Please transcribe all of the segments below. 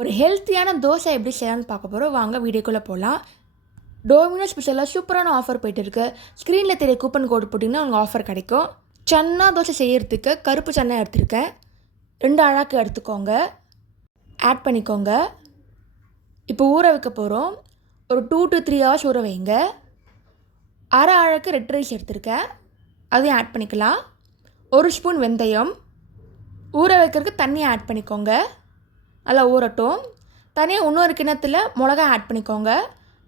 ஒரு ஹெல்த்தியான தோசை எப்படி செய்யலாம்னு பார்க்க போகிறோம் வாங்க வீடியோக்குள்ளே போகலாம் டோமினோஸ் ஸ்பெஷலாக சூப்பரான ஆஃபர் போயிட்டு இருக்கு. ஸ்க்ரீனில் தெரிய கூப்பன் கோடு போட்டிங்கன்னா உங்களுக்கு ஆஃபர் கிடைக்கும். சன்னா தோசை செய்கிறதுக்கு கருப்பு சன்னா எடுத்திருக்கேன். ரெண்டு அழாக்கு எடுத்துக்கோங்க. ஆட் பண்ணிக்கோங்க. இப்போ ஊற வைக்க போகிறோம் ஒரு டூ டு த்ரீ ஹவர்ஸ் ஊற வைங்க. அரை அழகு ரெட் ரைஸ் எடுத்திருக்கேன். அதையும் ஆட் பண்ணிக்கலாம். ஒரு ஸ்பூன் வெந்தயம். ஊற வைக்கிறதுக்கு தண்ணி ஆட் பண்ணிக்கோங்க. நல்லா ஊறட்டும். தனியாக இன்னொரு கிணத்துல மிளகா ஆட் பண்ணிக்கோங்க.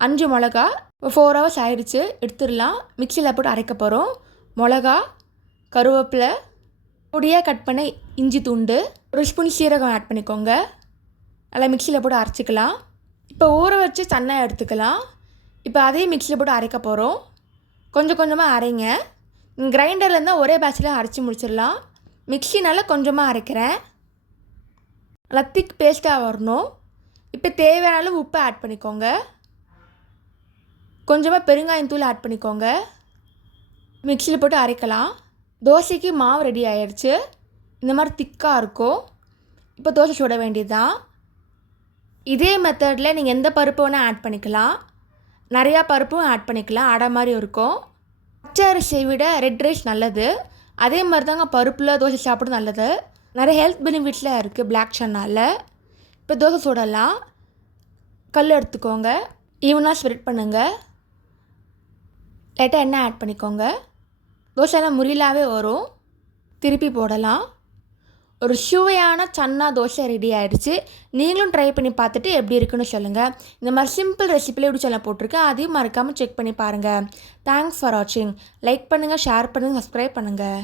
அஞ்சு மிளகா ஃபோர் ஹவர்ஸ் ஆயிடுச்சு எடுத்துடலாம். மிக்சியில் போட்டு அரைக்க போகிறோம் மிளகா கருவேப்பிலை பொடியாக கட் பண்ண இஞ்சி துண்டு ஒரு ஸ்பூன் சீரகம் ஆட் பண்ணிக்கோங்க. நல்லா மிக்சியில் போட்டு அரைச்சிக்கலாம். இப்போ ஊற வச்சு சன்னா எடுத்துக்கலாம். இப்போ அதையும் மிக்சியில் போட்டு அரைக்க போகிறோம் கொஞ்சம் கொஞ்சமாக அரைங்க. கிரைண்டரில் இருந்தால் ஒரே பேட்சில் அரைச்சி முடிச்சிடலாம். மிக்சினால் கொஞ்சமாக அரைக்கிறேன். நல்லா திக் பேஸ்ட்டாக வரணும். இப்போ தேவையான அளவு உப்பு ஆட் பண்ணிக்கோங்க. கொஞ்சமாக பெருங்காயம் தூள் ஆட் பண்ணிக்கோங்க. மிக்சியில் போட்டு அரைக்கலாம். தோசைக்கு மாவு ரெடி ஆயிடுச்சு இந்த மாதிரி திக்காக இருக்கும். இப்போ தோசை சுட வேண்டியதுதான். இதே மெத்தடில் நீங்கள் எந்த பருப்பு வேணால் ஆட் பண்ணிக்கலாம். நிறையா பருப்பும் ஆட் பண்ணிக்கலாம். அடை மாதிரி இருக்கும். பச்சை அரிசியை விட ரெட் ரைஸ் நல்லது. அதே மாதிரி தாங்க பருப்பில் தோசை சாப்பிட நல்லது. நிறைய ஹெல்த் பெனிஃபிட்ஸ்லாம் இருக்குது பிளாக் சன்னால் இப்போ தோசை சுடலாம். கல் எடுத்துக்கோங்க. ஈவனாக ஸ்ப்ரெட் பண்ணுங்கள் லைட்டாக எண்ணெய் ஆட் பண்ணிக்கோங்க. தோசைலாம் முறியலாகவே வரும். திருப்பி போடலாம். ஒரு சுவையான சன்னா தோசை ரெடி ஆகிடுச்சு நீங்களும் ட்ரை பண்ணி பார்த்துட்டு எப்படி இருக்குன்னு சொல்லுங்கள் இந்த மாதிரி சிம்பிள் ரெசிபியில் எப்படி சொல்ல போட்டிருக்கேன். அதையும் மறக்காமல் செக் பண்ணி பாருங்கள் தேங்க்ஸ் ஃபார் வாட்சிங் லைக் பண்ணுங்கள் ஷேர் பண்ணுங்கள் சப்ஸ்கிரைப் பண்ணுங்கள்